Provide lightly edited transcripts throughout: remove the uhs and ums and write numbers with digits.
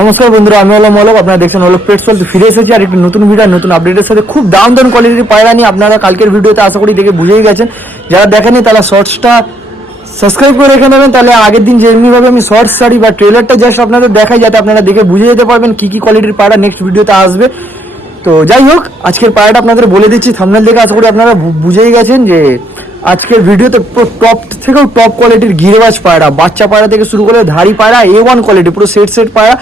নমস্কার বন্ধুরা, আমি হলাম অলোক। আপনারা দেখছেন অলোক পেটস ওয়ার্ল্ড। ফিরে এসেছি আর একটি নতুন ভিডিও, নতুন আপডেটের সাথে। খুব দাম কোয়ালিটির পায়রা নিয়ে আপনারা কালকের ভিডিওতে আশা করি দেখে বুঝেই গেছেন। যারা দেখেনি তারা শর্টসটা সাবস্ক্রাইব করে রেখে নেবেন, তাহলে আগের দিন যেমনিভাবে আমি শর্টস ছাড়ি বা ট্রেলারটা জাস্ট আপনাদের দেখাই, যাতে আপনারা দেখে বুঝে যেতে পারবেন কী কী কোয়ালিটির পায়রা নেক্সট ভিডিওতে আসবে। তো যাই হোক, আজকের পায়রাটা আপনাদের বলে দিচ্ছি। থাম্বনেল দেখে আশা করি আপনারা বুঝেই গেছেন যে আজকের ভিডিওতে পুরো টপ থেকেও টপ কোয়ালিটির গিরেবাজ পায়রা, বাচ্চা পায়রা থেকে শুরু করে ধাড়ি পায়রা, A1 কোয়ালিটি পুরো সেট পায়রা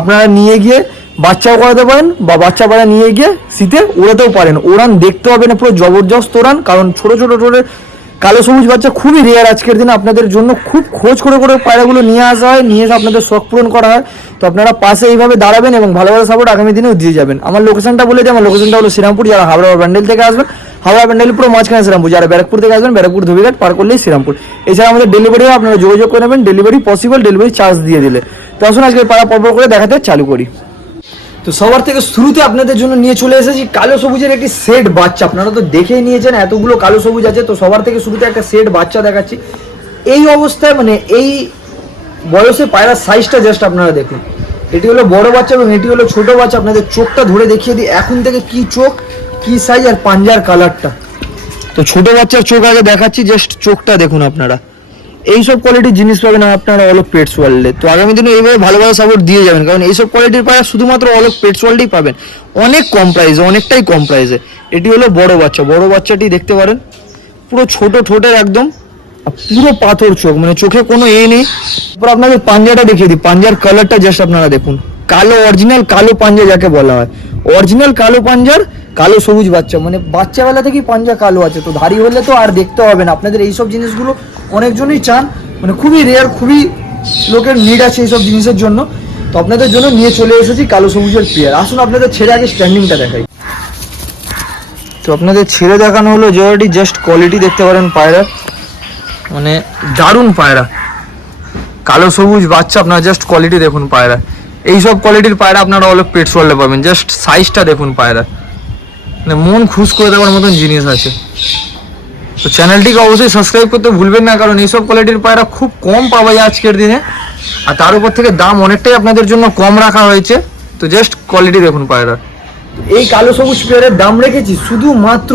আপনারা নিয়ে গিয়ে বাচ্চাও করাতে পারেন বা বাচ্চা পায়রা নিয়ে গিয়ে শীতে ওড়াতেও পারেন। ওড়ান দেখতে হবে না, পুরো জবরদস্ত ওড়ান, কারণ ছোট কালো সবুজ বাচ্চা খুবই রেয়ার আজকের দিনে। আপনাদের জন্য খুব খোঁজ করে পায়রাগুলো নিয়ে আসা হয়, নিয়ে এসে আপনাদের শখ পূরণ করা হয়। তো আপনারা পাশে এইভাবে দাঁড়াবেন এবং ভালো সাপোর্ট আগামী দিনেও দিয়ে যাবেন। আমার লোকেশনটা বলে দিই, আমার লোকেশনটা হলো শ্রীরামপুর। যারা হাওড়া ব্যান্ডেল থেকে আসবেন, হাওড়া ব্যান্ডেল পুরো মাঝখানে শ্রীরামপুর। যারা ব্যারাকপুর থেকে আসবেন, ব্যারাকপুর ধুবিঘাট পার করলেই শ্রীরামপুর। এছাড়া আমাদের ডেলিভারি আপনারা যোগাযোগ করে নেবেন, ডেলিভারি পসিবল, ডেলিভারি চার্জ দিয়ে দিলে। তো আসুন আজকে পায়রা পর্ব করে দেখাতে চালু করি। তো সবার থেকে শুরুতে আপনাদের জন্য নিয়ে চলে এসেছি কালো সবুজের একটি সেট বাচ্চা। আপনারা তো দেখেই নিয়েছেন এতগুলো কালো সবুজ আছে, তো সবার থেকে শুরুতে একটা সেট বাচ্চা দেখাচ্ছি। এই অবস্থায় মানে এই বয়সে পায়রার সাইজটা জাস্ট আপনারা দেখুন। এটি হলো বড় বাচ্চা এবং এটি হলো ছোট বাচ্চা। আপনাদের চোখটা ধরে দেখিয়ে দিই এখন থেকে কি চোখ, কি সাইজ আর পাঞ্জার কালারটা। তো ছোট বাচ্চার চোখ আগে দেখাচ্ছি, জাস্ট চোখটা দেখুন আপনারা। এইসব কোয়ালিটির জিনিস পাবেন আপনারা অলোক পেটস ওয়ার্ল্ডে। তো আগামী দিনে এইভাবে ভালো সাপোর্ট দিয়ে যাবেন, কারণ এইসব কোয়ালিটির পায়রা শুধুমাত্র অলোক পেটস ওয়ার্ল্ডেই পাবেন, অনেক কম প্রাইসে, অনেকটাই কম প্রাইসে। এটি হলো বড় বাচ্চা, বড় বাচ্চাটি দেখতে পারেন পুরো ছোট ঠোঁটের একদম, পুরো পাথর চোখ, মানে চোখে কোনো নেই। তারপর আপনাদের পাঞ্জাটা দেখিয়ে দিই, পাঞ্জার কালারটা জাস্ট আপনারা দেখুন। কালো, অরিজিনাল কালো পাঞ্জা যাকে বলা হয়, অরিজিনাল কালো পাঞ্জার কালো সবুজ বাচ্চা, মানে বাচ্চাবেলা থেকেই পাঞ্জা কালো আছে। তো ধাড়ি হলে তো আর দেখতে হবে না। আপনাদের এইসব জিনিসগুলো অনেকজনই চান, মানে খুবই রেয়ার, খুবই লোকের নিড আছে এইসব জিনিসের জন্য। তো আপনাদের জন্য নিয়ে চলে এসেছি কালো সবুজের পেয়ার। আসুন আপনাদের ছেড়ে আগে স্ট্যান্ডিংটা দেখাই। তো আপনাদের ছেড়ে দেখানো হলো জয়টি, জাস্ট কোয়ালিটি দেখতে পারেন পায়রার, মানে দারুণ পায়রা, কালো সবুজ বাচ্চা। আপনারা জাস্ট কোয়ালিটি দেখুন পায়রা। এইসব কোয়ালিটির পায়রা আপনারা অলোক পেটস ওয়ার্ল্ডে পাবেন। জাস্ট সাইজটা দেখুন পায়রা, মানে মন খুশ করে দেওয়ার মতন জিনিস আছে। তো চ্যানেলটিকে অবশ্যই সাবস্ক্রাইব করতে ভুলবেন না, কারণ এইসব কোয়ালিটির পায়রা খুব কম পাওয়া যায় আজকের দিনে, আর তার উপর থেকে দাম অনেকটাই আপনাদের জন্য কম রাখা হয়েছে। তো জাস্ট কোয়ালিটি দেখুন পায়রা। এই কালো সবুজ পেয়ারের দাম রেখেছি শুধুমাত্র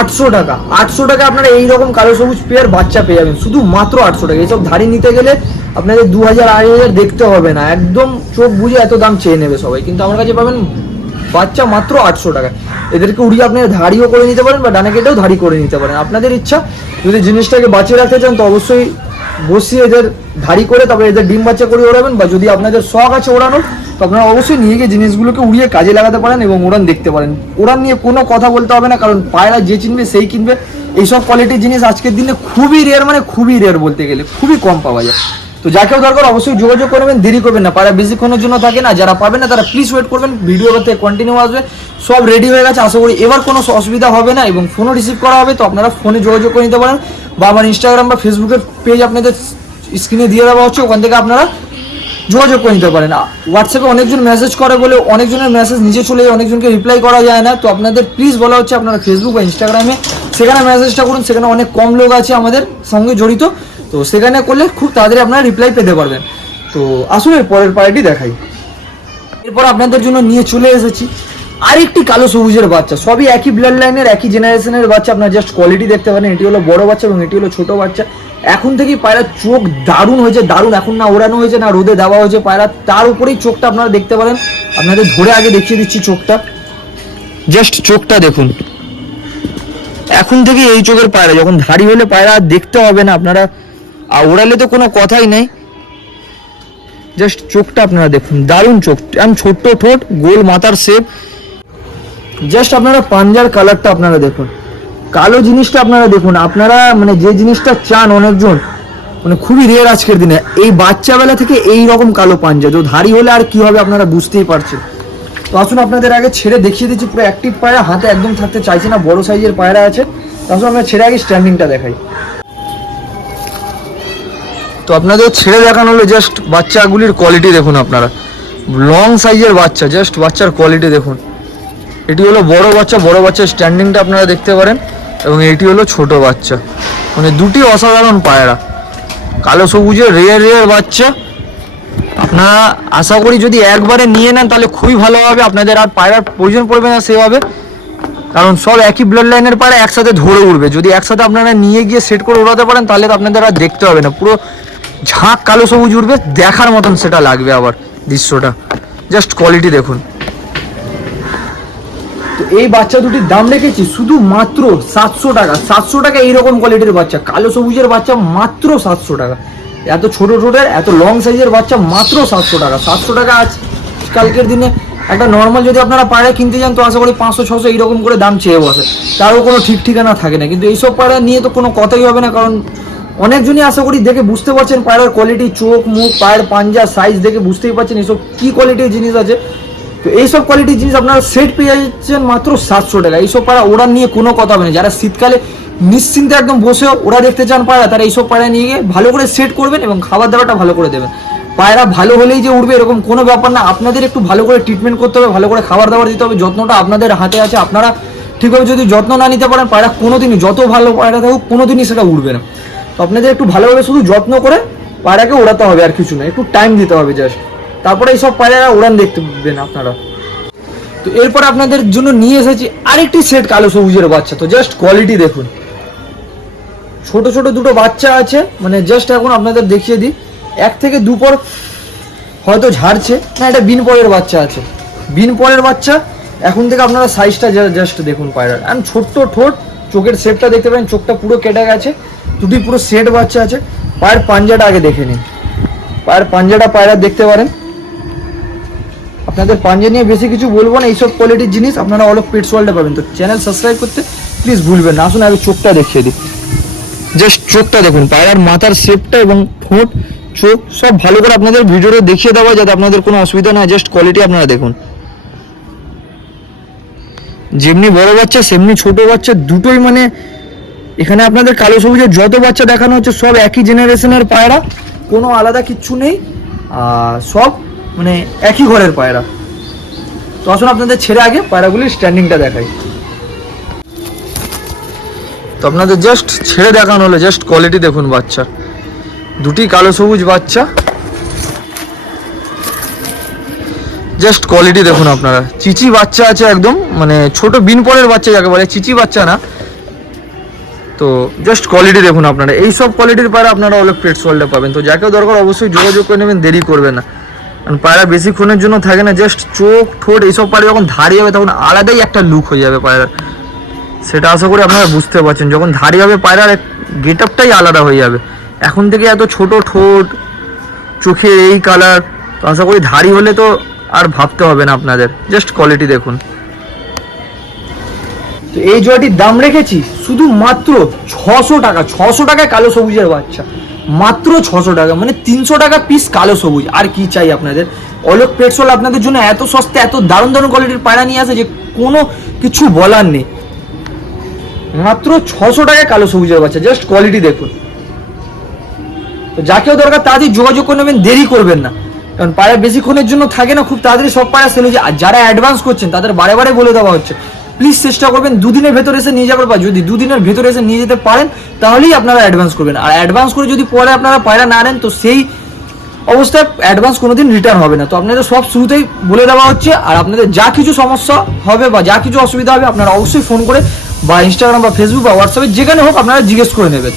800 টাকা। 800 টাকা আপনারা এইরকম কালো সবুজ পেয়ার বাচ্চা পেয়ে যাবেন, শুধুমাত্র 800 টাকা। এইসব ধাড়ি নিতে গেলে আপনাদের 2000 2500 দেখতে হবে না, একদম চোখ বুঝে এত দাম চেয়ে নেবে সবাই, কিন্তু আমার কাছে পাবেন বাচ্চা মাত্র 800 টাকা। এদেরকে উড়িয়ে আপনারা ধাড়িও করে নিতে পারেন বা ডানে কেটেও ধাড়ি করে নিতে পারেন, আপনাদের ইচ্ছা। যদি জিনিসটাকে বাঁচিয়ে রাখতে চান তো অবশ্যই বসিয়ে এদের ধাড়ি করে তারপরে এদের ডিম বাচ্চা করে ওড়াবেন, বা যদি আপনাদের শখ আছে ওড়ানোর তো আপনারা অবশ্যই নিয়ে গিয়ে জিনিসগুলোকে উড়িয়ে কাজে লাগাতে পারেন এবং উড়ান দেখতে পারেন। উড়ান নিয়ে কোনো কথা বলতে হবে না, কারণ পায়রা যে চিনবে সেই কিনবে। এইসব কোয়ালিটির জিনিস আজকের দিনে খুবই রেয়ার, মানে খুবই রেয়ার বলতে গেলে খুবই কম পাওয়া যায়। তো যাকেও দরকার অবশ্যই যোগাযোগ করবেন, দেরি করবেন না। পায়রা বেশিক্ষণের জন্য থাকে না, যারা পাবেন না তারা প্লিজ ওয়েট করবেন। ভিডিও থেকে কন্টিনিউ আসবে, সব রেডি হয়ে গেছে, আশা করি এবার কোনো অসুবিধা হবে না এবং ফোনও রিসিভ করা হবে। তো আপনারা ফোনে যোগাযোগ করে নিতে পারেন, বা আমার ইনস্টাগ্রাম বা ফেসবুকের পেজ আপনাদের স্ক্রিনে দিয়ে দেওয়া হচ্ছে, ওখান থেকে আপনারা যোগাযোগ করে নিতে পারেন। হোয়াটসঅ্যাপে অনেকজন মেসেজ করে বলে অনেকজনের মেসেজ নিচে চলে যায়, অনেকজনকে রিপ্লাই করা যায় না। তো আপনাদের প্লিজ বলা হচ্ছে আপনারা ফেসবুক বা ইনস্টাগ্রামে সেখানে মেসেজটা করুন, সেখানে অনেক কম লোক আছে আমাদের সঙ্গে জড়িত, তো সেখানে করলে খুব তাড়াতাড়ি আপনারা রিপ্লাই পেতে পারবেন। তো আসুন এর পরের পার্টি দেখাই। এরপর আপনাদের জন্য নিয়ে চলে এসেছি আরেকটি কালো সবুজের বাচ্চা। সবই একই ব্লাড লাইনের, একই জেনারেশনের বাচ্চা। আপনারা জাস্ট কোয়ালিটি দেখতে পারেন। এটি হলো বড় বাচ্চা এবং এটি হলো ছোট বাচ্চা। এখন থেকেই পায়রার চোখ দারুণ হয়েছে, দারুণ। এখন না ওড়ানো হয়েছে না রোদে দেওয়া হয়েছে পায়রা, তার উপরেই চোখটা আপনারা দেখতে পারেন। আপনাদের ধরে আগে দেখিয়ে দিচ্ছি চোখটা, জাস্ট চোখটা দেখুন। এখন থেকে এই চোখের পায়রা, যখন ধাড়ি হলে পায়রা দেখতে হবে না আপনারা, আর ওড়ালে তো কোনো কথাই নেই। জাস্ট চোখটা আপনারা দেখুন, দারুণ চোখ, আমি ছোট্ট ঠোঁট, গোল মাথার শেপ। জাস্ট আপনারা পাঞ্জার কালারটা আপনারা দেখুন, কালো জিনিসটা আপনারা দেখুন। আপনারা মানে যে জিনিসটা চান অনেকজন, মানে খুবই রেয়ার আজকের দিনে, এই বাচ্চাবেলা থেকে এই রকম কালো পাঞ্জা। তো ধাড়ি হলে আর কি হবে আপনারা বুঝতেই পারছেন। তো আসুন আপনাদের আগে ছেড়ে দেখিয়ে দিচ্ছি পুরো অ্যাক্টিভ পায়রা, হাতে একদম থাকতে চাইছে না, বড় সাইজের পায়রা আছে। তো আসুন আমরা ছেড়ে আগে স্ট্যান্ডিংটা দেখাই। তো আপনাদের ছেড়ে দেখানো হলো, জাস্ট বাচ্চাগুলির কোয়ালিটি দেখুন আপনারা, লং সাইজের বাচ্চা, জাস্ট বাচ্চার কোয়ালিটি দেখুন। এটি হলো বড় বাচ্চা, বড় বাচ্চার স্ট্যান্ডিংটা আপনারা দেখতে পারেন, এবং এটি হলো ছোট বাচ্চা। মানে দুটি অসাধারণ পায়রা, কালো সবুজের রেয়ার বাচ্চা। আপনারা আশা করি যদি একবারে নিয়ে নেন তাহলে খুবই ভালো হবে, আপনাদের আর পায়রার প্রয়োজন পড়বে না সেভাবে, কারণ সব একই ব্লাড লাইনের পায়রা একসাথে ধরে উঠবে। যদি একসাথে আপনারা নিয়ে গিয়ে সেট করে উড়াতে পারেন তাহলে তো আপনাদের আর দেখতে হবে না, পুরো ঝাঁক কালো সবুজ উঠবে, দেখার মতন সেটা লাগবে আবার দৃশ্যটা। জাস্ট কোয়ালিটি দেখুন। তো এই বাচ্চা দুটির দাম রেখেছি শুধু মাত্র 700 টাকা। 700 টাকা এইরকম কোয়ালিটির বাচ্চা, কালো সবুজের বাচ্চা মাত্র 700 টাকা। এত ছোট ছোটের এত লং সাইজের বাচ্চা মাত্র 700 টাকা। 700 টাকা আজকালকের দিনে একটা নর্মাল যদি আপনারা পায়রা কিনতে যান তো আশা করি 500-600 এইরকম করে দাম চেয়ে বসে, তারও কোনো ঠিক ঠিকানা থাকে না। কিন্তু এইসব পায়রা নিয়ে তো কোনো কথাই হবে না, কারণ অনেকজনই আশা করি দেখে বুঝতে পারছেন পায়রার কোয়ালিটি, চোখ মুখ পায়ের পাঞ্জা সাইজ দেখে বুঝতেই পারছেন এইসব কী কোয়ালিটির জিনিস আছে। তো এইসব কোয়ালিটির জিনিস আপনারা সেট পেয়ে যাচ্ছেন মাত্র 700 টাকা। এইসব পায়রা ওরা নিয়ে কোনো কথা হবে না। যারা শীতকালে নিশ্চিন্তে একদম বসে ওরা দেখতে চান পায়রা, তারা এইসব পায়রা নিয়ে গিয়ে ভালো করে সেট করবেন এবং খাবার দাবারটা ভালো করে দেবেন। পায়রা ভালো হলেই যে উঠবে এরকম কোনো ব্যাপার না, আপনাদের একটু ভালো করে ট্রিটমেন্ট করতে হবে, ভালো করে খাবার দাবার দিতে হবে, যত্নটা আপনাদের হাতে আছে। আপনারা ঠিকভাবে যদি যত্ন না নিতে পারেন পায়রা কোনোদিনই, যত ভালো পায়রা থাকুক কোনোদিনই সেটা উঠবে না। তো আপনাদের একটু ভালোভাবে শুধু যত্ন করে পায়রাকে ওড়াতে হবে, আর কিছু না, একটু টাইম দিতে হবে জাস্ট, তারপরে এইসব পায়রা উড়ান দেখতে পাবেন আপনারা। তো এরপর আপনাদের জন্য নিয়ে এসেছি আরেকটি সেট কালো সবুজের বাচ্চা। তো জাস্ট কোয়ালিটি দেখুন, ছোট ছোট দুটো বাচ্চা আছে, মানে জাস্ট এখন আপনাদের দেখিয়ে দিই, 1 থেকে 2 পর হয়তো ঝাড়ছে না, এটা বিন পরের বাচ্চা আছে, বিন পরের বাচ্চা। এখন থেকে আপনারা সাইজটা জাস্ট দেখুন পায়রার, আর ছোট্ট ঠোঁট, চোখের শেপটা দেখতে পারেন, চোখটা পুরো কেটে গেছে, দুটি পুরো সেট বাচ্চা আছে। পায়ের পাঞ্জাটা আগে দেখে নিন, পায়ের পাঞ্জাটা পায়রা দেখতে পারেন। আপনাদের পাঞ্জা নিয়ে বেশি কিছু বলবো না, এইসব কোয়ালিটির জিনিস আপনারা অল অফ পেটস ওয়ার্ল্ডে পাবেন। তো চ্যানেল সাবস্ক্রাইব করতে প্লিজ ভুলবেন না। আসুন আগে চোখটা দেখিয়ে দিই, জাস্ট চোখটা দেখুন, পায়রার মাথার শেপটা এবং ঠোঁট চোখ সব ভালো করে আপনাদের ভিডিওতে দেখিয়ে দেওয়া যাতে আপনাদের কোনো অসুবিধা না হয়। জাস্ট কোয়ালিটি আপনারা দেখুন, যেমনি বড় বাচ্চা সেমনি ছোট বাচ্চা দুটোই, মানে এখানে আপনাদের কালো সবুজের যত বাচ্চা দেখানো হচ্ছে সব একই জেনারেশনের পায়রা, কোনো আলাদা কিচ্ছু নেই, সব মানে একই ঘরের পায়রা। তো আসুন আপনাদের ছেড়ে আগে পায়রাগুলির স্ট্যান্ডিংটা দেখাই। তো আপনাদের জাস্ট ছেড়ে দেখানো হলো, জাস্ট কোয়ালিটি দেখুন বাচ্চার, দুটি কালো সবুজ বাচ্চা, জাস্ট কোয়ালিটি দেখুন আপনারা। চিচি বাচ্চা আছে একদম, মানে ছোট বিন পরের বাচ্চা যাকে বলে, চিচি বাচ্চা না। তো জাস্ট কোয়ালিটি দেখুন আপনারা, এই সব কোয়ালিটির পায়রা আপনারা অল অফ পেটস ওয়ার্ল্ডে পাবেন। তো যাকে দরকার অবশ্যই যোগাযোগ করে নেবেন, দেরি করবেন না, কারণ পায়রা বেশিক্ষণের জন্য থাকে না। জাস্ট চোখ ঠোঁট এইসব পায়রা যখন ধারি হবে তখন আলাদাই একটা লুক হয়ে যাবে পায়রার, সেটা আশা করি আপনারা বুঝতে পারছেন। যখন ধারি হবে পায়রার গেট আপটাই আলাদা হয়ে যাবে। এখন থেকে এত ছোট ঠোঁট, চোখের এই কালার, তো আশা করি ধারি হলে তো আর ভাবতে হবে না আপনাদের। জাস্ট কোয়ালিটি দেখুন। তো এই জোড়াটির দাম রেখেছি শুধু মাত্র 600 টাকা। 600 টাকায় কালো সবুজের বাচ্চা, মাত্র 600 টাকা, মানে 300 টাকা পিস কালো সবুজ। আর কি চাই আপনাদের? অলোক পেটস ওয়ার্ল্ড আপনাদের জন্য এত সস্তা, এত দারুণ দারুণ কোয়ালিটির পায়রা নিয়ে আসে যে কোনো কিছু বলার নেই। মাত্র 600 টাকায় কালো সবুজের বাচ্চা, জাস্ট কোয়ালিটি দেখুন। তো যাকেও দরকার তাড়াতাড়ি যোগাযোগ করে নেবেন, দেরি করবেন না, কারণ পায়রা বেশিক্ষণের জন্য থাকে না, খুব তাড়াতাড়ি সব পায়রা সেল হয়ে যায়। আর যারা অ্যাডভান্স করছেন তাদের বারে বারে বলে দেওয়া হচ্ছে, প্লিজ চেষ্টা করবেন 2 দিনের ভেতরে এসে নিয়ে যাবার, বা যদি 2 দিনের ভেতরে এসে নিয়ে যেতে পারেন তাহলেই আপনারা অ্যাডভান্স করবেন। আর অ্যাডভান্স করে যদি পরে আপনারা পায়রা না নেন তো সেই অবস্থায় অ্যাডভান্স কোনোদিন রিটার্ন হবে না। তো আপনাদের সব শুরুতেই বলে দেওয়া হচ্ছে। আর আপনাদের যা কিছু সমস্যা হবে বা যা কিছু অসুবিধা হবে আপনারা অবশ্যই ফোন করে বা ইনস্টাগ্রাম বা ফেসবুক বা হোয়াটসঅ্যাপে যেখানে হোক আপনারা জিজ্ঞেস করে নেবেন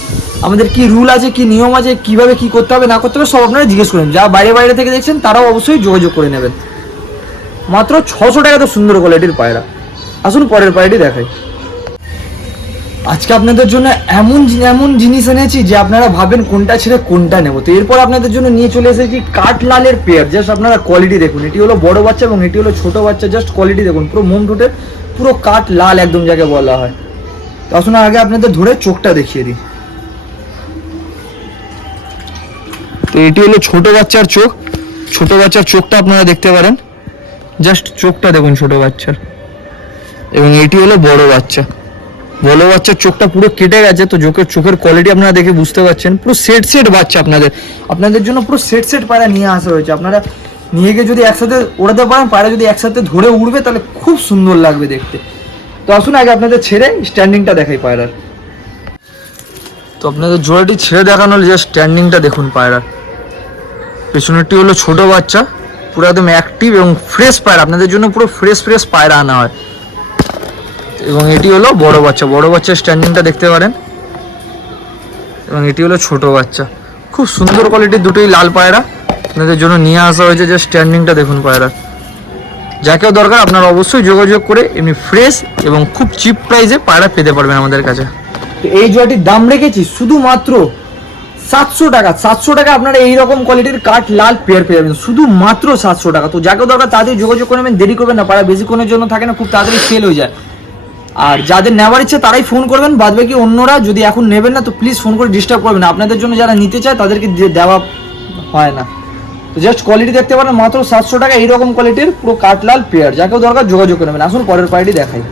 আমাদের কি রুল আছে, কি নিয়ম আছে, কিভাবে কি করতে হবে না করতে হবে, সব আপনারা জিজ্ঞেস করেন। যা বাইরে বাইরে থেকে দেখছেন তারাও অবশ্যই যোগাযোগ করে নেবেন। মাত্র 600 টাকা তো সুন্দর কোয়ালিটির পায়রা। আসুন পরের পায়রাটি দেখাই। আজকে আপনাদের জন্য এমন এমন জিনিস এনেছি যে আপনারা ভাবেন কোনটা ছেড়ে কোনটা নেব। তো এরপর আপনাদের জন্য নিয়ে চলে এসেছি কাঠলালের পেয়ার। জাস্ট আপনারা কোয়ালিটি দেখুন, এটি হলো বড় বাচ্চা এবং এটি হলো ছোট বাচ্চা। জাস্ট কোয়ালিটি দেখুন, পুরো মোম ঠোঁটের পুরো কাঠ লাল একদম যাকে বলা হয়। তো আসুন আগে আপনাদের ধরে চোখটা দেখিয়ে দিই। তো এটি হলো ছোট বাচ্চার চোখ, ছোট বাচ্চার চোখটা আপনারা দেখতে পারেন, জাস্ট চোখটা দেখুন ছোট বাচ্চার। এবং এটি হলো বড় বাচ্চা, বড় বাচ্চার চোখটা পুরো কেটে গেছে। তো চোখের কোয়ালিটি আপনারা দেখে বুঝতে পারছেন, পুরো সেট সেট বাচ্চা। আপনাদের জন্য পুরো সেট সেট পায়রা নিয়ে আসা হয়েছে। আপনারা নিয়ে গিয়ে যদি একসাথে ওড়াতে পারেন, পায়রা যদি একসাথে ধরে উড়বে তাহলে খুব সুন্দর লাগবে দেখতে। তো আসুন আগে আপনাদের ছেড়ে স্ট্যান্ডিংটা দেখাই পায়রার। তো আপনাদের জোড়াটি ছেড়ে দেখানো হলে জাস্ট স্ট্যান্ডিংটা দেখুন পায়রার। পেছনেরটি হলো ছোট বাচ্চা, পুরো একদম অ্যাক্টিভ এবং ফ্রেশ পায়রা, আপনাদের জন্য পুরো ফ্রেশ পায়রা আনা হয়। এবং এটি হলো বড় বাচ্চা, বড় বাচ্চার স্ট্যান্ডিংটা দেখতে পারেন। এবং এটি হলো ছোট বাচ্চা, খুব সুন্দর কোয়ালিটির দুটোই লাল পায়রা আপনাদের জন্য নিয়ে আসা হয়েছে। যে স্ট্যান্ডিংটা দেখুন পায়রা, যাকেও দরকার আপনারা অবশ্যই যোগাযোগ করে এমনি ফ্রেশ এবং খুব চিপ প্রাইসে পায়রা পেতে পারবেন আমাদের কাছে। তো এই জোড়াটির দাম রেখেছি শুধুমাত্র 700 টাকা। 700 টাকা আপনারা এইরকম কোয়ালিটির কাঠ লাল পেয়ার পেয়ে যাবেন শুধুমাত্র 700 টাকা। তো যাকেও দরকার তাদের যোগাযোগ করে নেবেন, দেরি করবেন না, পায়রা বেশিক্ষণের জন্য থাকে না, খুব তাড়াতাড়ি সেল হয়ে যায়। আর যাদের নেওয়ার ইচ্ছে তারাই ফোন করবেন, বাদ বাকি অন্যরা যদি এখন নেবেন না তো প্লিজ ফোন করে ডিস্টার্ব করবেন না। আপনাদের জন্য যারা নিতে চায় তাদেরকে দেওয়া হয় না। তো জাস্ট কোয়ালিটি দেখতে পারেন, মাত্র 700 টাকা এইরকম কোয়ালিটির পুরো কাঠলাল পেয়ার। যাকেও দরকার যোগাযোগ করবেন। আসুন পরের পায়রাটি দেখাই।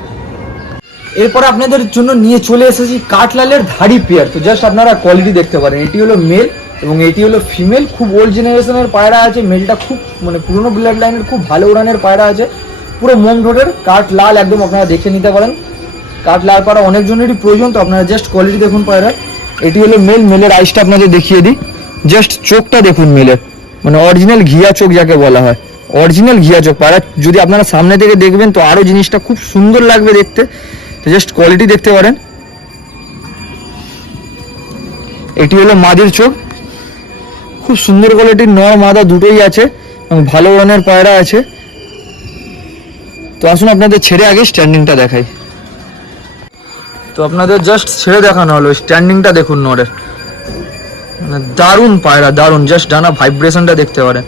এরপরে আপনাদের জন্য নিয়ে চলে এসেছি কাঠলালের ধাড়ি পেয়ার। তো জাস্ট আপনারা কোয়ালিটি দেখতে পারেন, এটি হলো মেল এবং এটি হলো ফিমেল। খুব ওল্ড জেনারেশনের পায়রা আছে, মেলটা খুব মানে পুরোনো ব্লাড লাইনের খুব ভালো উড়ানের পায়রা আছে, পুরো মোম ঠোঁটের কাঠ লাল একদম, আপনারা দেখে নিতে পারেন। কাঠ লাল পায়রা অনেকজনেরই প্রয়োজন, তো আপনারা জাস্ট কোয়ালিটি দেখুন পায়রা। এটি হলো মেল, মেলের আইসটা আপনাদের দেখিয়ে দিই, জাস্ট চোখটা দেখুন মেলের, মানে অরিজিনাল ঘিয়া চোখ যাকে বলা হয়, অরিজিনাল ঘিয়া চোখ পায়রা। যদি আপনারা সামনে থেকে দেখবেন তো আরও জিনিসটা খুব সুন্দর লাগবে দেখতে। তো জাস্ট কোয়ালিটি দেখতে পারেন। এটি হলো মাদির চোখ, খুব সুন্দর কোয়ালিটির নর মাদা দুটোই আছে এবং ভালো উড়ানের পায়রা আছে। তো আসুন আপনাদের ছেড়ে আগে স্ট্যান্ডিংটা দেখাই। তো আপনাদের জাস্ট ছেড়ে দেখানো হলো, স্ট্যান্ডিংটা দেখুন নরের, মানে দারুণ পায়রা, দারুণ। জাস্ট ডানা ভাইব্রেশনটা দেখতে পারেন।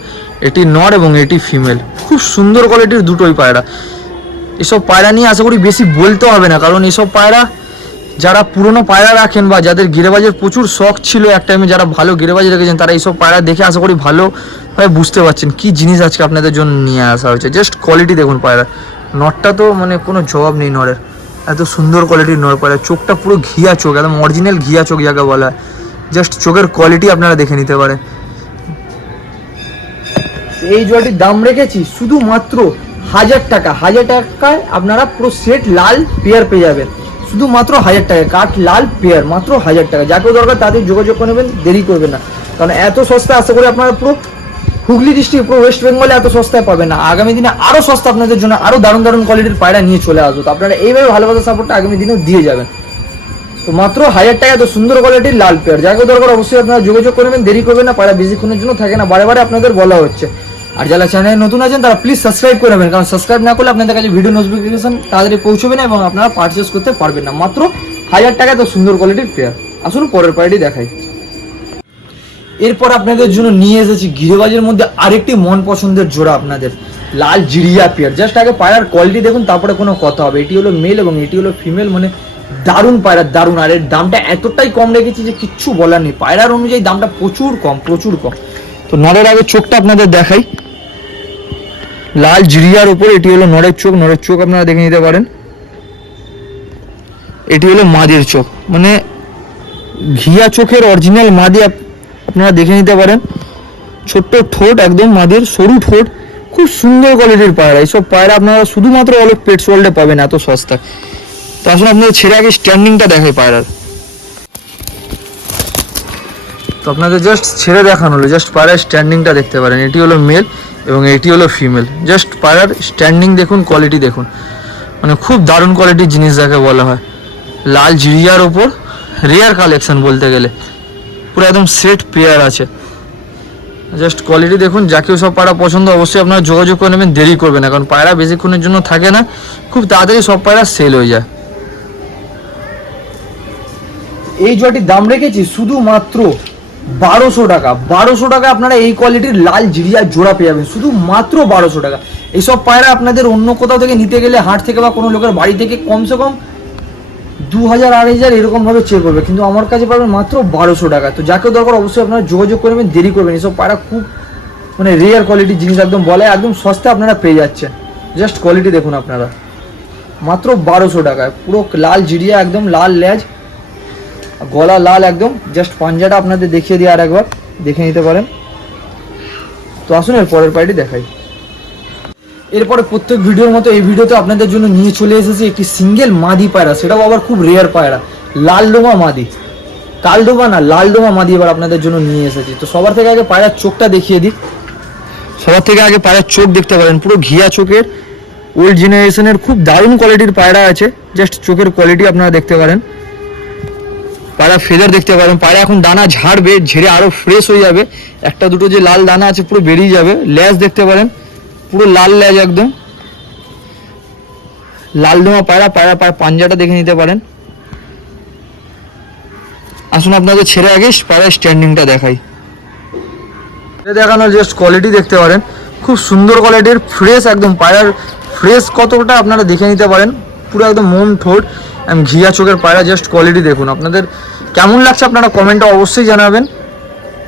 এটি নর এবং এটি ফিমেল, খুব সুন্দর কোয়ালিটির দুটোই পায়রা। এসব পায়রা নিয়ে আশা করি বেশি বলতে হবে না, কারণ এসব পায়রা যারা পুরনো পায়রা রাখেন বা যাদের গিরেবাজের প্রচুর শখ ছিল এক টাইমে, যারা ভালো গিরেবাজ রেখেছেন, তারা এইসব পায়রা দেখে আশা করি ভালোভাবে বুঝতে পারছেন কি জিনিস আজকে আপনাদের জন্য নিয়ে আসা হয়েছে। জাস্ট কোয়ালিটি দেখুন পায়রা, নরটা তো মানে কোনো জবাব নেই নরের, এত সুন্দর কোয়ালিটির নর পায়রা। চোখটা পুরো ঘিয়া চোখ, একদম অরিজিনাল ঘিয়া চোখ যাকে বলা হয়। জাস্ট চোখের কোয়ালিটি আপনারা দেখে নিতে পারেন। এই জোড়াটির দাম রেখেছি শুধুমাত্র 1000 টাকা। 1000 টাকায় আপনারা পুরো সেট লাল পেয়ার পেয়ে যাবেন, শুধুমাত্র 1000 টাকা কাঠ লাল পেয়ার, মাত্র 1000 টাকা। যাকেও দরকার তাদের যোগাযোগ করে নেবেন, দেরি করবেন না, কারণ এত সস্তা আশা করি আপনারা পুরো হুগলি ডিস্ট্রিক্ট পুরো ওয়েস্ট বেঙ্গলে এত সস্তায় পাবেন না। আগামী দিনে আরও সস্তা আপনাদের জন্য আরও দারুণ দারুণ কোয়ালিটির পায়রা নিয়ে চলে আসবো। তো আপনারা এইভাবে ভালোবাসা সাপোর্টটা আগামী দিনেও দিয়ে যাবেন। তো মাত্র 1000 টাকা এত সুন্দর কোয়ালিটির লাল পেয়ার। যাকেও দরকার অবশ্যই আপনারা যোগাযোগ করবেন, দেরি করবেন না, পায়রা বেশিক্ষণের জন্য থাকে না, বারে বারে আপনাদের বলা হচ্ছে। আর যারা চ্যানেলে নতুন আছেন তারা প্লিজ সাবস্ক্রাইব করে নেবেন, কারণ সাবস্ক্রাইব না করলে আপনাদের কাছে ভিডিও নোটিফিকেশন তাড়াতাড়ি পৌঁছবে না এবং আপনারা পারচেস করতে পারবেন না। মাত্র 1000 টাকা তো সুন্দর কোয়ালিটির পেয়ার। আসুন পরের পায়রাটি দেখাই। এরপর আপনাদের জন্য নিয়ে এসেছি গিরেবাজের মধ্যে আরেকটি মন পছন্দের জোড়া, আপনাদের লাল জিরিয়া পেয়ার। জাস্ট আগে পায়রার কোয়ালিটি দেখুন, তারপরে কোনো কথা হবে। এটি হলো মেল এবং এটি হলো ফিমেল, মানে দারুণ পায়রা, দারুণ। আর এর দামটা এতটাই কম রেখেছি যে কিচ্ছু বলার নেই, পায়রার অনুযায়ী দামটা প্রচুর কম, প্রচুর কম। তো নরের আগে চোখটা আপনাদের দেখাই, লাল জিরিয়ার উপর এটি হলো নরের চোখ। নরের চোখ আপনারা দেখে নিতে পারেন। এটি হলো মাদির চোখ, মানে ঘিয়া চোখের অরিজিনাল মাদি আপনারা দেখে নিতে পারেন। ছোট্ট ঠোঁট, একদম মাদির সরু ঠোঁট, খুব সুন্দর কোয়ালিটির পায়রা। এইসব পায়রা আপনারা শুধুমাত্র অলোক পেটস ওয়ার্ল্ডে পাবেন এত সস্তা। তো আসলে আপনাদের ছেড়ে আগে স্ট্যান্ডিংটা দেখাই পায়রার। তো আপনাদের জাস্ট ছেড়ে দেখানো হলো, জাস্ট পায়রার স্ট্যান্ডিংটা দেখতে পারেন। এটি হলো মেল এবং এটি হলো ফিমেল। জাস্ট পায়রার স্ট্যান্ডিং দেখুন, কোয়ালিটি দেখুন, মানে খুব দারুণ কোয়ালিটির জিনিস যাকে বলা হয়। লাল জিরিয়ার ওপর রেয়ার কালেকশন বলতে গেলে, পুরো একদম সেট পেয়ার আছে। জাস্ট কোয়ালিটি দেখুন, যাকেও সব পায়রা পছন্দ অবশ্যই আপনারা যোগাযোগ করে নেবেন, দেরি করবেন না, কারণ পায়রা বেশিক্ষণের জন্য থাকে না, খুব তাড়াতাড়ি সব পায়রা সেল হয়ে যায়। এই জোড়াটির দাম রেখেছি শুধুমাত্র 1200 টাকা। 1200 টাকা আপনারা এই কোয়ালিটির লাল জিরিয়া জোড়া পেয়ে যাবেন, শুধু মাত্র 1200 টাকা। এইসব পায়রা আপনাদের অন্য কোথাও থেকে নিতে গেলে হাট থেকে বা কোনো লোকের বাড়ি থেকে কমসে কম 2000-2500 এরকম ভাবে চেক করবে, কিন্তু আমার কাছে পাবেন মাত্র 1200 টাকা। তো যাকে দরকার অবশ্যই আপনারা যোগাযোগ করবেন, দেরি করবেন। এসব পায়রা খুব মানে রেয়ার কোয়ালিটির জিনিস, একদম বলে একদম সস্তা আপনারা পেয়ে যাচ্ছেন। জাস্ট কোয়ালিটি দেখুন আপনারা, মাত্র 1200 টাকায় পুরো লাল জিরিয়া, একদম লাল লেজ, গলা লাল একদম। জাস্ট পাঞ্জাটা আপনাদের দেখিয়ে দিয়ে আর একবার দেখে নিতে পারেন। তো আসুন এর পরের পায়রাটি দেখাই। এরপরে প্রত্যেক ভিডিওর মতো এই ভিডিওতে আপনাদের জন্য নিয়ে চলে এসেছি একটি সিঙ্গেল মাদি পায়রা, সেটাও আবার খুব রেয়ার পায়রা, লাল লোমা মাদি। কালদোমা না লালদোমা মাদি এবার আপনাদের জন্য নিয়ে এসেছি। তো সবার থেকে আগে পায়রার চোখটা দেখিয়ে দিই। সবার থেকে আগে পায়রার চোখ দেখতে পারেন, পুরো ঘিয়া চোখের ওল্ড জেনারেশনের খুব দারুণ কোয়ালিটির পায়রা আছে। জাস্ট চোখের কোয়ালিটি আপনারা দেখতে পারেন, পায়রা ফেদার দেখতে পারেন। পায়রা এখন দানা ঝাড়বে, ঝেড়ে আরো ফ্রেশ হয়ে যাবে। একটা দুটো যে লাল দানা আছে পুরো বেরিয়ে যাবে। ল্যাজ দেখতে পারেন, পুরো লাল ল্যাজ একদম লালদোমা পায়রা। পায়রা পাঞ্জাটা দেখে নিতে পারেন। আসুন আপনাদের ছেড়ে আগে পায়রার স্ট্যান্ডিংটা দেখাই। দেখানোর জাস্ট কোয়ালিটি দেখতে পারেন, খুব সুন্দর কোয়ালিটির ফ্রেশ একদম। পায়রার ফ্রেশ কতটা আপনারা দেখে নিতে পারেন, পুরো একদম মন ঠোঁট ঘিয়া চোখের পায়রা। জাস্ট কোয়ালিটি দেখুন, আপনাদের কেমন লাগছে আপনারা কমেন্টে অবশ্যই জানাবেন।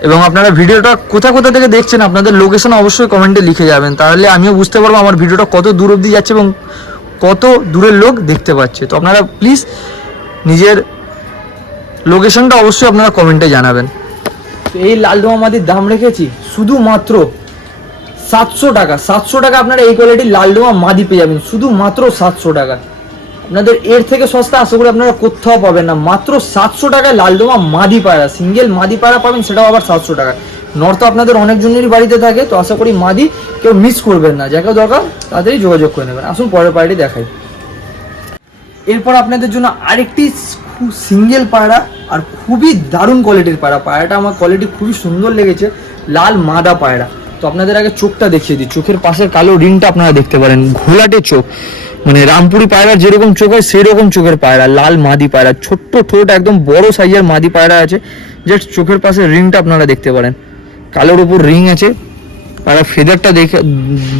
এবং আপনারা ভিডিওটা কোথা কোথা থেকে দেখছেন আপনাদের লোকেশন অবশ্যই কমেন্টে লিখে যাবেন, তাহলে আমিও বুঝতে পারবো আমার ভিডিওটা কত দূর অবধি যাচ্ছে এবং কত দূরের লোক দেখতে পাচ্ছে। তো আপনারা প্লিজ নিজের লোকেশনটা অবশ্যই আপনারা কমেন্টে জানাবেন। তো এই লালদোমা মাদির দাম রেখেছি শুধুমাত্র 700 টাকা। 700 টাকা আপনারা এই কোয়ালিটির লালদোমা মাদি পেয়ে যাবেন, শুধুমাত্র 700 টাকা। আপনাদের এর থেকে সস্তা আশা করি আপনারা কোথাও পাবেন না। মাত্র 700 টাকায় লালদোমা মাদি পায়রা, সিঙ্গেল মাদি পায়রা পাবেন, সেটাও আবার 700 টাকা। নর তো আপনাদের অনেকজনেরই বাড়িতে থাকে, তো আশা করি মাদি কেউ মিস করবেন না। যাকে দরকার তাড়াতাড়ি যোগাযোগ করে নেবেন। আসুন পরের পায়রাটি দেখাই। এরপর আপনাদের জন্য আরেকটি সিঙ্গেল পায়রা আর খুবই দারুণ কোয়ালিটির পায়রা। পায়রাটা আমার কোয়ালিটি খুবই সুন্দর লেগেছে, লাল মাদা পায়রা। তো আপনাদের আগে চোখটা দেখিয়ে দিই। চোখের পাশের কালো রিংটা আপনারা দেখতে পারেন, ঘোলাটে চোখ, মানে রামপুরি পায়রার যেরকম চোখ হয় সেই রকম চোখের পায়রা, লাল মাদি পায়রা। ছোট্ট ঠোঁট, একদম বড় সাইজের মাদি পায়রা আছে। জাস্ট চোখের পাশে রিংটা আপনারা দেখতে পারেন, কালোর উপর রিং আছে। পায়রা ফেদারটা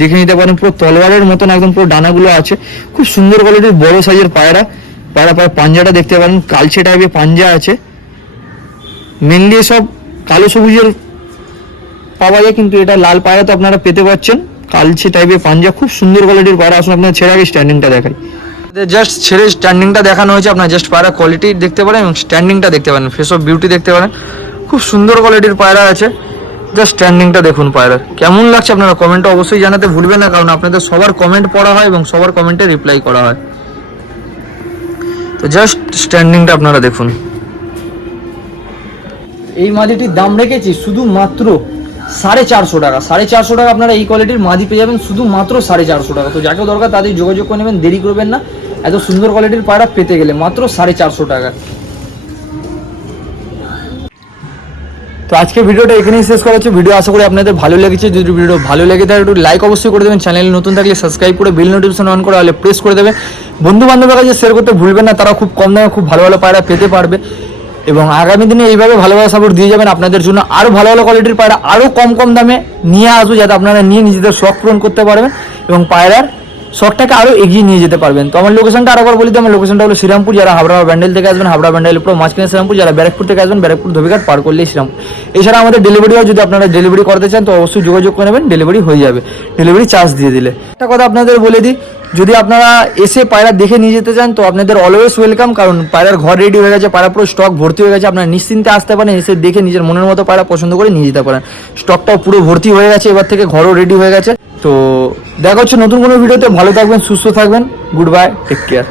দেখে নিতে পারেন, পুরো তলোয়ারের মতন একদম পুরো ডানাগুলো আছে। খুব সুন্দর কোয়ালিটির বড় সাইজের পায়রা। পায়রা পাঞ্জাটা দেখতে পারেন, কালচে টাইপের পাঞ্জা আছে। মেনলি সব কালো সবুজের পাওয়া যায়, কিন্তু এটা লাল পায়রা তো আপনারা পেতে পাচ্ছেন। কালচে টাইপের পাঞ্জা, খুব সুন্দর কোয়ালিটির পায়রা। আসুন আপনার ছেড়ে আগে স্ট্যান্ডিংটা দেখাই। জাস্ট ছেড়ে স্ট্যান্ডিংটা দেখানো হয়েছে, আপনার জাস্ট পায়রা কোয়ালিটি দেখতে পারেন এবং স্ট্যান্ডিংটা দেখতে পারেন, ফেস অফ বিউটি দেখতে পারেন। খুব সুন্দর কোয়ালিটির পায়রা আছে। জাস্ট স্ট্যান্ডিংটা দেখুন পায়রার, কেমন লাগছে আপনারা কমেন্টে অবশ্যই জানাতে ভুলবেন না, কারণ আপনাদের সবার কমেন্ট পড়া হয় এবং সবার কমেন্টে রিপ্লাই করা হয়। তো জাস্ট স্ট্যান্ডিংটা আপনারা দেখুন। এই মাদিটির দাম রেখেছি শুধুমাত্র 450 টাকা। 450 টাকা আপনারা এই কোয়ালিটির মাদি পেয়ে যাবেন, শুধুমাত্র 450 টাকা। তো যাকে দরকার তাদের যোগাযোগ করে নেবেন, দেরি করবেন না। এত সুন্দর কোয়ালিটির পায়রা পেতে গেলে মাত্র 450 টাকা। তো আজকে ভিডিওটা এখানেই শেষ করা হচ্ছে। ভিডিও আশা করি আপনাদের ভালো লেগেছে। যদি ভিডিও ভালো লেগে থাকে একটু লাইক অবশ্যই করে দেবেন। চ্যানেলে নতুন থাকলে সাবস্ক্রাইব করে বেল নোটিফিকেশন অন করে হলে প্রেস করে দেবেন। বন্ধু বান্ধবের কাছে শেয়ার করতে ভুলবেন না, তারা খুব কম দামে খুব ভালো ভালো পায়রা পেতে পারবে। এবং আগামী দিনে এইভাবে ভালো ভালো সাপোর্ট দিয়ে যাবেন। আপনাদের জন্য আরও ভালো ভালো কোয়ালিটির পায়রা আরও কম কম দামে নিয়ে আসবো, যাতে আপনারা নিয়ে নিজেদের শখ পূরণ করতে পারবেন এবং পায়রার শখটাকে আরও এগিয়ে নিয়ে যেতে পারবেন। তো আমার লোকেশনটা আরেকবার বলি দিই। আমার লোকেশনটা হলো শ্রীরামপুর। যারা হাবড়া ব্যান্ডেল থেকে আসবেন, হাবড়া ব্যান্ডেল পুরো মাঝখানে শ্রীরামপুর। যারা ব্যারাকপুর থেকে আসবেন, ব্যারাকপুর ধোবিঘাট পার করলেই শ্রীরামপুর। এছাড়া আমাদের ডেলিভারি হয়, যদি আপনারা ডেলিভারি করতে চান তো অবশ্যই যোগাযোগ করে নেবেন, ডেলিভারি হয়ে যাবে ডেলিভারি চার্জ দিয়ে দিলে। একটা কথা আপনাদের বলে দিই, যদি আপনারা এসে পায়রা দেখে নিয়ে যেতে চান তো আপনাদের অলওয়েজ ওয়েলকাম, কারণ পায়রার ঘর রেডি হয়ে গেছে, পায়রা পুরো স্টক ভর্তি হয়ে গেছে। আপনারা নিশ্চিন্তে আসতে পারেন, এসে দেখে নিজের মনের মতো পায়রা পছন্দ করে নিয়ে যেতে পারেন। স্টকটাও পুরো ভর্তি হয়ে গেছে, এবার থেকে ঘরও রেডি হয়ে গেছে। তো দেখা হচ্ছে নতুন কোনো ভিডিওতে। ভালো থাকবেন, সুস্থ থাকবেন। Goodbye, take care.